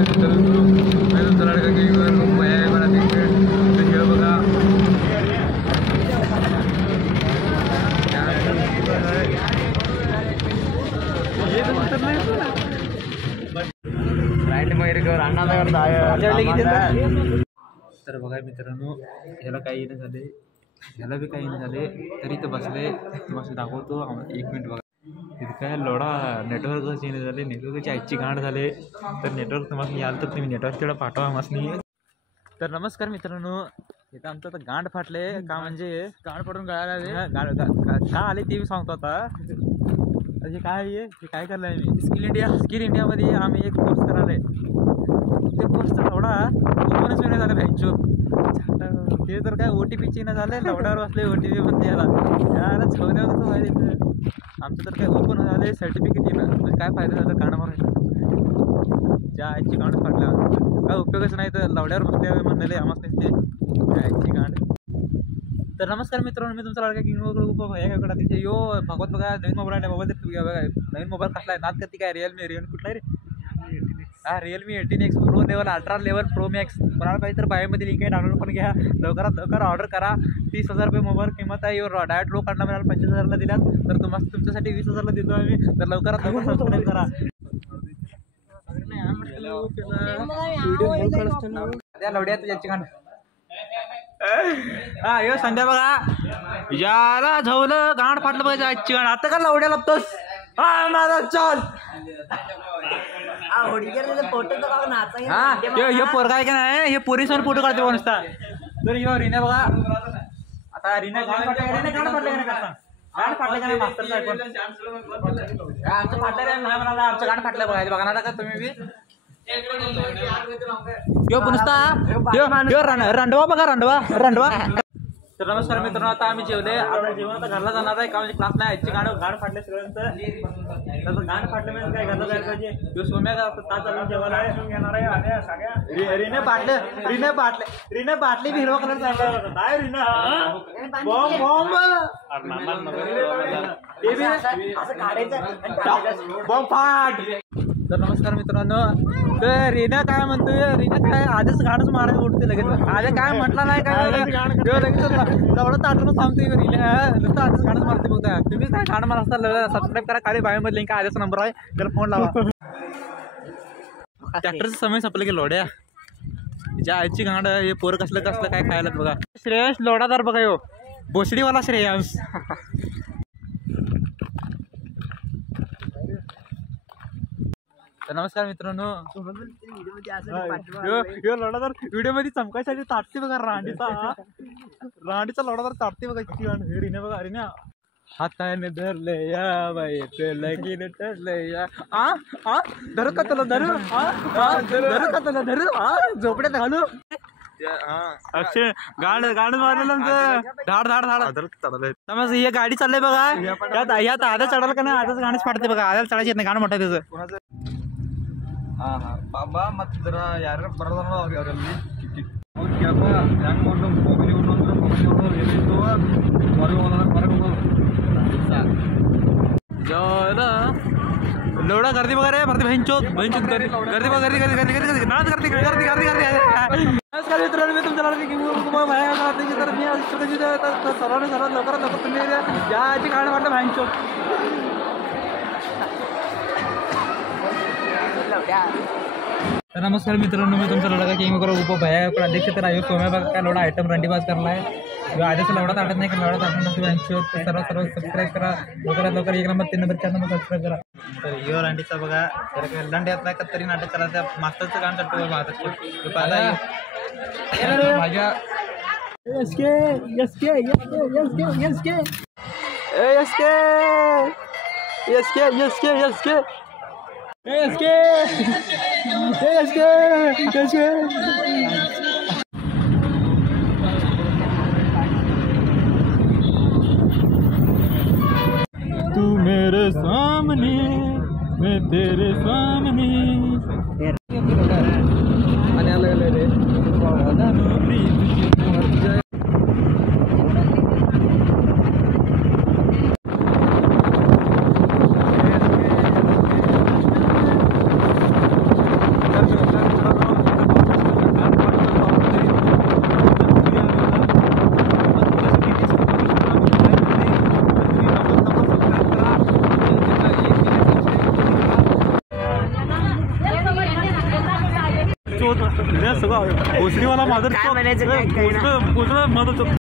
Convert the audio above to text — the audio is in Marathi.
मित्रांनो मैं तुमचा लड़का गेमवर खूप भया आहे मला ते व्हिडिओ बघा राईट मैरकर तर बघा मित्रांनो ह्याला काही नाही झाले ह्याला बी काही नाही झाले तरी तर बसले तुम्हाला दाखवतो 1 मिनिट बघा तिथे काय लोडा नेटवर्क चेंज झाले नेटवर्कची आजची गांड झाले तर नेटवर्क तुम्हाला याल तर तुम्ही नेटवर्क तेवढं पाठवा आम्हाला तर नमस्कार मित्रांनो इथं आमचं आता गांड फाटले का म्हणजे गांड पडून गळायला का आले ते सांगतो आता हे काय आहे हे काय करलं आहे मी स्किल इंडियामध्ये आम्ही एक कोर्स करायला ते कोर्सचा थोडा ओपनच वेळ झाला बँचो ते तर काय OTP न झालं लवडावर बसले OTP म्हणते याला छवण्यावर कसं माहिती आमचं तर काय ओपन झालं सर्टिफिकेट येणं म्हणजे काय फायदा झाला गाणं म्हणून ज्या आजची गांड फाटल्या काय उपयोगच नाही तर लवड्यावर बसल्या म्हणले आम्हाला नसते आजची गांड तर नमस्कार मित्रांनो मी तुमचा लडका किंवा तिथे यो भागवत बघा नवीन मोबाईल आहे मोबाईल बघा नवीन मोबाईल कसला आहे नाद करते काय रिअलमी कुठला आहे रे हा Realme 18X pro level 18 level pro max कोणाला पाहिजे तर बायोमध्ये लिंक आहे डाउनलोड पण घ्या लवकरात लवकर ऑर्डर करा 30,000 रुपये मोबाईल किंमत आहे योर डायरेक्ट लो काढला मिळाला 25,000ला दिल्यात तर तुम्हाला तुमच्यासाठी 20,000ला देतो आम्ही तर लवकरात लवकर सबस्क्राईब करा लवड्या तुझ्याची गाण हा यो संध्या बघा याला झवलं गांड फाटलं पाहिजे आजची गाण आता का लवड्या लागतोस हा माझा चल हे पोरगा आहे का नाही हे पोरीसवर फोटो काढते कोण असता तर यो रिना बघा आता रिना गाण फाटले गाण फाटले का नाही मास्टरचा आयफोन आमचं फाटलं नाही म्हणाला आमचं गाण फाटलं बघायचं बघा ना का तुम्ही बी यो पुनस्ता यो रांडवा बघा रांडवा तर नमस्कार मित्रांनो आता आम्ही जेवले आता जेवण आता घरला जाणार आहे का म्हणजे क्लास नाही याची गाण फाटले सगळ्यांचं गाण फाटले म्हणजे काय घरला जायला पाहिजे जो सोम्या तास चालून जेवायला आहे घेणार आहे सगळ्या रिने बाटली हिरवा कलर काय रिना बॉम्ब फाट तर नमस्कार मित्रांनो तर रीना काय म्हणतोय रीना काय आधीच गाणच मारायला उठते लगेच आधी काय म्हटलं नाही काय लगेच तेवढं ताटून थांबते रीना नुसतं आधीच गाणच मारते बघा तुम्ही काय गाणं मारा असता सबस्क्राईब करा खाली बायोमध्ये लिंक आधीचा नंबर आहे त्याला फोन लावा ट्रॅक्टरचा समय संपलं की लोड्या ज्या आईची गांड हे पोर कसलं काय खायला बघा श्रेयस लोडादार बघा यो भोसडीवाला श्रेयांश नमस्कार मित्रांनो लढादार व्हिडिओ मध्ये चमकायसाठी ताटते बघा रांडीचा लढादार ताटते बघा रिने बघा रिना हाताने धरले या बाई लगीन ठरले या धरू का तुला धरू झोपड्यात घालू अक्षय गाड मारलेलं समज हे गाडी चाललंय बघा यात आधा चढाल का नाही आधीच गाणीच फाटते बघा आधाला चढायची येत नाही गाणं मोठं त्याचं बाबा मत जरा यार बरोबर ಅವರಲ್ಲಿ ಓಕೆಪ್ಪ ಹ್ಯಾಂಗ್ ಮಾಡ್ಕೊಂಡು ಮೊಬೈಲ್ ಹೊರಗೆ लोडा गर्दी बघा रे भरती बहिंचोत गर्दी बघा गर्दी नाच गर्दी नमस्कार मित्रांनो मी तुमच्या सर्वांनी सर्वात लवकरात लवकर तुम्ही याची गाणं वाटलं बहिंचोत तर नमस्कार मित्रांनो मी तुमचा लढा किंग करो उप भया पण अध्यक्ष तर आयो सोम्या बघा काय लोडा आयटम रंडीबाज करलाय आधीच लवडा ताटत नाही की लवडा ताटून नसतो सर्व सबस्क्राईब करा लवकरात लवकर 1 नंबर 3 नंबर 4 नंबर सबस्क्राईब करा तर यो रांडीचा बघा तर लंड्यात नाही कत्तरी नाटक करा त्या मास्टरचं गाणं चालतो महाराष्ट्र पाहिला माझ्या तू मेरे सामने मैं तेरे सामने आने अलग रे भोसडीवाला माझं काय म्हणायचं काय कळेना. पोचलं मदत